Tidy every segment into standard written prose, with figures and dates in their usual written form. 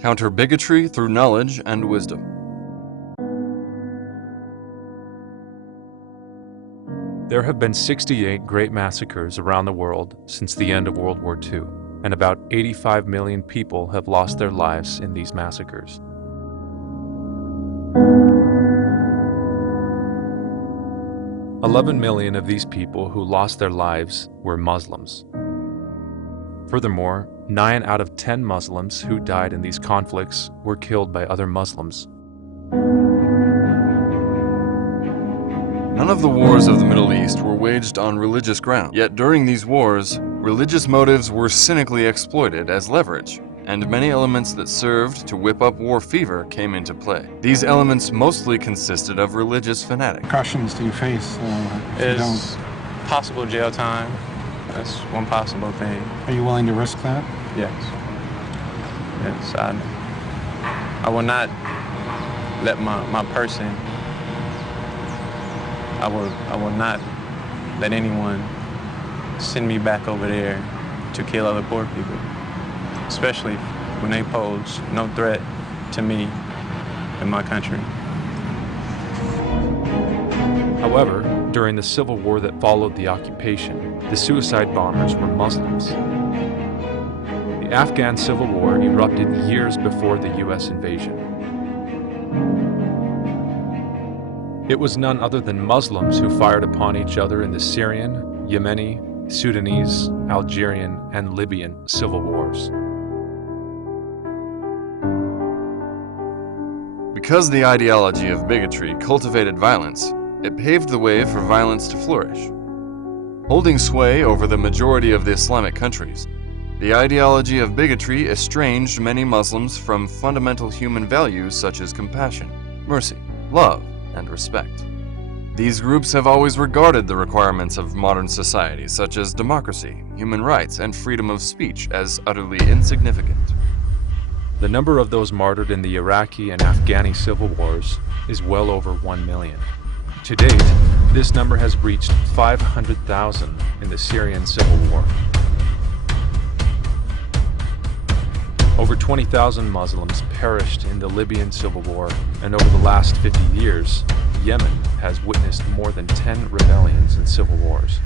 Counter bigotry through knowledge and wisdom. There have been 68 great massacres around the world since the end of World War II, and about 85 million people have lost their lives in these massacres. "11 million of these people who lost their lives were Muslims. Furthermore, 9 out of 10 Muslims who died in these conflicts were killed by other Muslims. None of the wars of the Middle East were waged on religious ground. Yet during these wars, religious motives were cynically exploited as leverage, and many elements that served to whip up war fever came into play. These elements mostly consisted of religious fanatics. Precautions do you face if you don't? Is possible jail time. That's one possible thing. Are you willing to risk that? Yes. Yes, I will not let my person, I will not let anyone send me back over there to kill other poor people, especially when they pose no threat to me and my country. However, during the civil war that followed the occupation, the suicide bombers were Muslims. The Afghan Civil War erupted years before the US invasion. It was none other than Muslims who fired upon each other in the Syrian, Yemeni, Sudanese, Algerian, and Libyan civil wars. Because the ideology of bigotry cultivated violence, it paved the way for violence to flourish. Holding sway over the majority of the Islamic countries, the ideology of bigotry estranged many Muslims from fundamental human values such as compassion, mercy, love, and respect. These groups have always regarded the requirements of modern society, such as democracy, human rights, and freedom of speech, as utterly insignificant. The number of those martyred in the Iraqi and Afghani civil wars is well over 1 million. To date, this number has reached 500,000 in the Syrian civil war. Over 20,000 Muslims perished in the Libyan civil war, and over the last 50 years, Yemen has witnessed more than 10 rebellions and civil wars.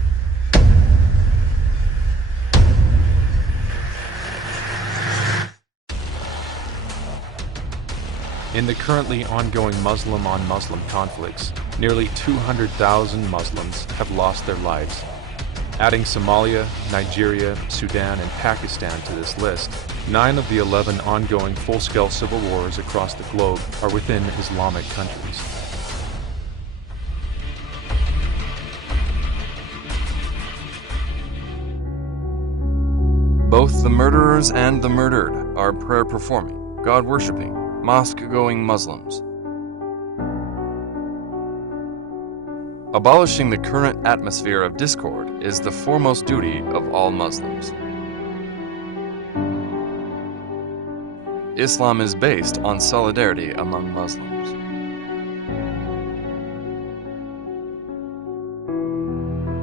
In the currently ongoing Muslim-on-Muslim conflicts, nearly 200,000 Muslims have lost their lives. Adding Somalia, Nigeria, Sudan, and Pakistan to this list, 9 of the 11 ongoing full-scale civil wars across the globe are within Islamic countries. Both the murderers and the murdered are prayer-performing, God-worshipping, mosque-going Muslims. Abolishing the current atmosphere of discord is the foremost duty of all Muslims. Islam is based on solidarity among Muslims.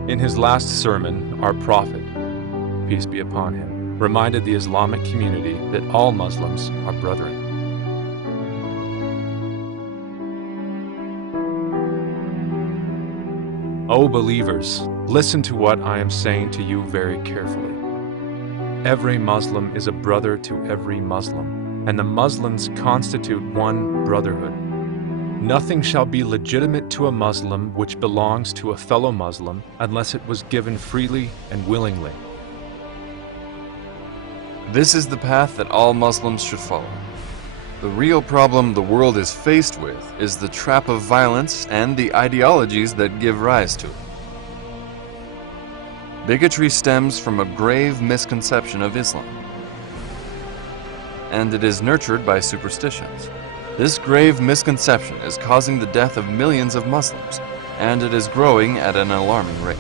In his last sermon, our Prophet, peace be upon him, reminded the Islamic community that all Muslims are brethren. O believers, listen to what I am saying to you very carefully. Every Muslim is a brother to every Muslim, and the Muslims constitute one brotherhood. Nothing shall be legitimate to a Muslim which belongs to a fellow Muslim unless it was given freely and willingly. This is the path that all Muslims should follow. The real problem the world is faced with is the trap of violence and the ideologies that give rise to it. Bigotry stems from a grave misconception of Islam, and it is nurtured by superstitions. This grave misconception is causing the death of millions of Muslims, and it is growing at an alarming rate.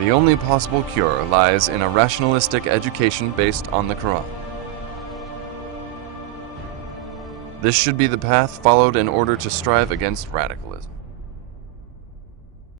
The only possible cure lies in a rationalistic education based on the Quran. This should be the path followed in order to strive against radicalism.